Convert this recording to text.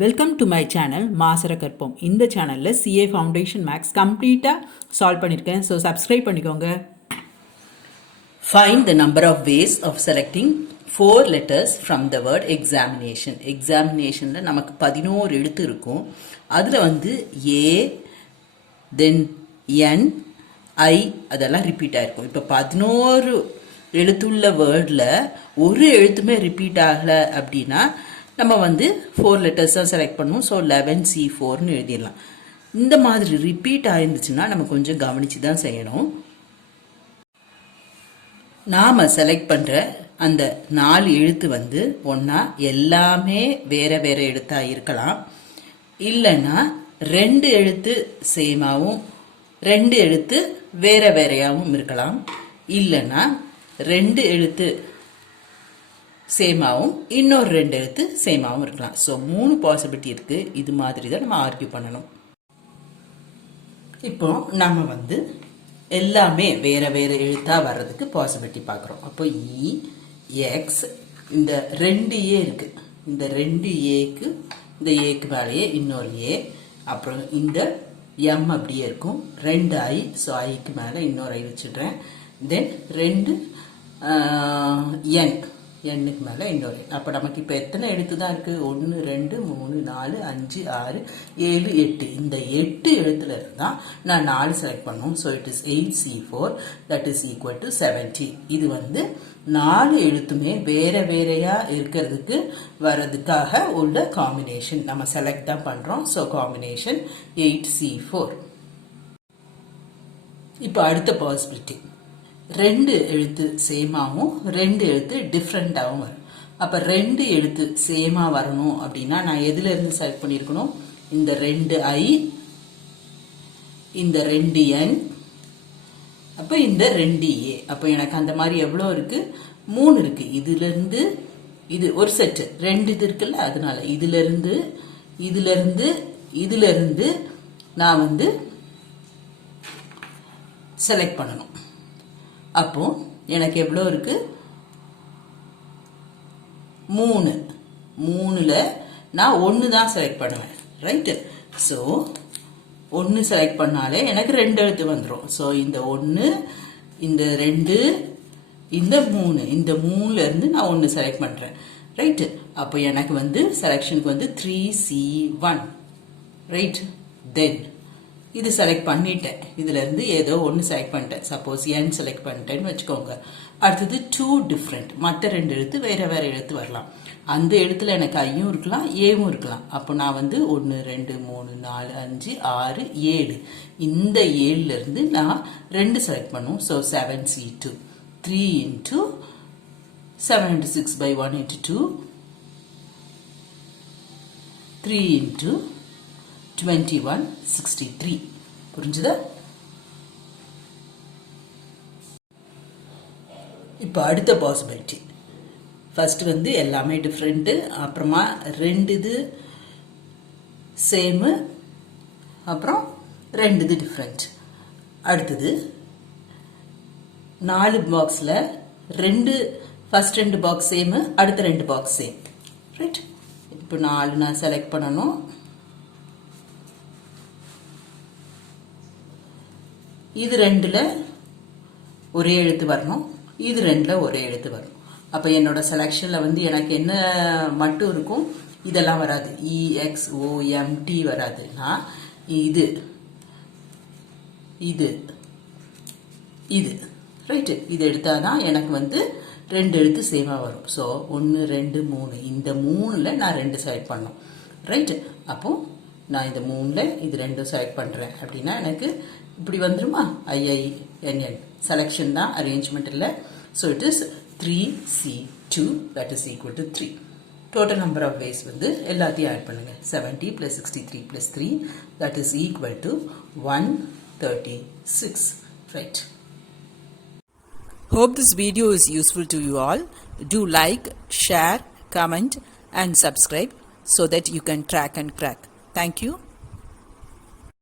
Welcome to my channel மாசரகற்போம். இந்த சேனலில் சிஏ ஃபவுண்டேஷன் மேக்ஸ் கம்ப்ளீட்டாக சால்வ் பண்ணியிருக்கேன். ஸோ சப்ஸ்கிரைப் பண்ணிக்கோங்க. Find the number of ways of selecting 4 letters from the word examination. Examinationல நமக்கு 11 எழுத்து இருக்கும். அதில் வந்து A, then N, I அதெல்லாம் ரிப்பீட் ஆகிருக்கும். இப்போ 11 எழுத்துள்ள வேர்டில் ஒரு எழுத்துமே ரிப்பீட் ஆகலை அப்படின்னா நம்ம வந்து 4 லெட்டர்ஸ் தான் செலக்ட் பண்ணுவோம். ஸோ 11C4ன்னு எழுதிடலாம். இந்த மாதிரி ரிப்பீட் ஆயிருந்துச்சுன்னா நம்ம கொஞ்சம் கவனித்து தான் செய்யணும். நாம் செலக்ட் பண்ணுற அந்த 4 எழுத்து வந்து ஒன்றா எல்லாமே வேறு வேறு எழுத்தாக இருக்கலாம், இல்லைன்னா 2 எழுத்து சேமாகவும் 2 எழுத்து வேறு வேறையாகவும் இருக்கலாம், இல்லைன்னா 2 எழுத்து சேமாகவும் இன்னொரு 2 எழுத்து சேமாகவும் இருக்கலாம். ஸோ 3 பாசிபிலிட்டி இருக்குது. இது மாதிரி தான் நம்ம ஆர்கியூ பண்ணணும். இப்போ நம்ம வந்து எல்லாமே வேறு வேறு எழுத்தாக வர்றதுக்கு பாசிபிலிட்டி பார்க்குறோம். அப்போ இ, எக்ஸ், இந்த 2A இருக்குது. இந்த 2Aக்கு இந்த ஏக்கு மேலேயே இன்னொரு ஏ, அப்புறம் இந்த எம் அப்படியே இருக்கும். 2I, ஸோ ஐக்கு மேலே இன்னொரு ஐ வச்சுடுறேன். தென் 2 என், எண்ணுக்கு மேலே இன்னொரு. அப்போ நமக்கு இப்போ எத்தனை எழுத்து தான் இருக்குது? 1 2 3 4 5 6 7 8. இந்த 8 எழுத்துல இருந்தால் நான் 4 செலக்ட் பண்ணும். So it is 8C4 that is equal to 70. இது வந்து 4 எழுத்துமே வேற வேறையா இருக்கிறதுக்கு வர்றதுக்காக உள்ள காம்பினேஷன் நம்ம செலக்ட் தான் பண்ணுறோம். So combination 8C4. இப்போ அடுத்த பாசிபிலிட்டி, 2 எழுத்து சேமாகவும் 2 எழுத்து டிஃப்ரெண்ட்டாகவும் வரும். அப்போ 2 எழுத்து சேமாக வரணும் அப்படின்னா நான் எதுலேருந்து செலக்ட் பண்ணியிருக்கணும்? இந்த 2I, இந்த 2N, அப்போ இந்த 2A. அப்போ எனக்கு அந்த மாதிரி எவ்வளோ இருக்குது? 3 இருக்குது. இதுலேருந்து இது ஒரு செட்டு 2 இது இருக்குல்ல, அதனால இதுலேருந்து இதுலேருந்து இதுலேருந்து நான் வந்து செலக்ட் பண்ணணும். அப்போ எனக்கு எவ்வளோ இருக்கு? 3. 3ல் நான் 1 தான் செலக்ட் பண்ணுவேன், ரைட்டு? ஸோ 1 செலக்ட் பண்ணாலே எனக்கு 2 எழுத்து வந்துடும். ஸோ இந்த 1, இந்த 2, இந்த 3, இந்த 3லேருந்து நான் 1 செலக்ட் பண்ணுறேன், ரைட்டு? அப்போ எனக்கு வந்து செலெக்ஷனுக்கு வந்து 3C1, ரைட்? தென் இது செலக்ட் பண்ணிட்டேன். இதுலேருந்து ஏதோ ஒன்று செலக்ட் பண்ணிட்டேன். சப்போஸ் என் செலக்ட் பண்ணிட்டேன்னு வச்சுக்கோங்க. அடுத்தது 2 டிஃப்ரெண்ட், மற்ற 2 எழுத்து வேறு வேறு எழுத்து வரலாம். அந்த எழுத்துல எனக்கு ஐயும் இருக்கலாம், ஏவும் இருக்கலாம். அப்போ நான் வந்து 1 2 3 4 5 6 7, இந்த 7லேருந்து நான் 2 செலக்ட் பண்ணுவோம். So 7C2, 3 into 7 into 6 by 1 into 2, 3 into 21 63. புரிஞ்சுதா? இப்போ அடுத்த பாசிபிலிட்டி, ஃபர்ஸ்ட் வந்து எல்லாமே டிஃப்ரெண்ட்டு, அப்புறமா 2 இது சேமு, அப்புறம் 2 இது டிஃப்ரெண்ட். அடுத்தது 4 பாக்ஸில் 2 ஃபர்ஸ்ட் 2 பாக்ஸ் சேமு, அடுத்த 2 பாக்ஸ் சேம், ரைட்? இப்போ 4 நான் செலக்ட் பண்ணணும். இது 2ல் ஒரே எழுத்து வரணும், இது 2ல் ஒரே எழுத்து வரணும். அப்போ என்னோட செலெக்ஷனில் வந்து எனக்கு என்ன மட்டும் இருக்கும்? இதெல்லாம் வராது. EXOMT வராது. நான் இது இது இது ரைட்டு, இது எடுத்தால் தான் எனக்கு வந்து 2 எழுத்து சேமாக வரும். ஸோ 1 2 3, இந்த 3ல் நான் 2 செலக்ட் பண்ணணும், ரைட்டு? அப்போது நான் இந்த 3ல் இது 2 செலக்ட் பண்ணுறேன் அப்படின்னா எனக்கு இப்படி வந்துருமா? IINN செலெக்ஷன் தான், அரேஞ்ச்மெண்ட் இல்லை. So it is 3C2 that is equal to 3. Total number of ways வந்து எல்லாத்தையும் ஆட் பண்ணுங்க. 70 + 63 + 3 that is equal to 136, right? Hope this video is useful to you all. Do like, share, comment and subscribe so that you can track and crack. Thank you.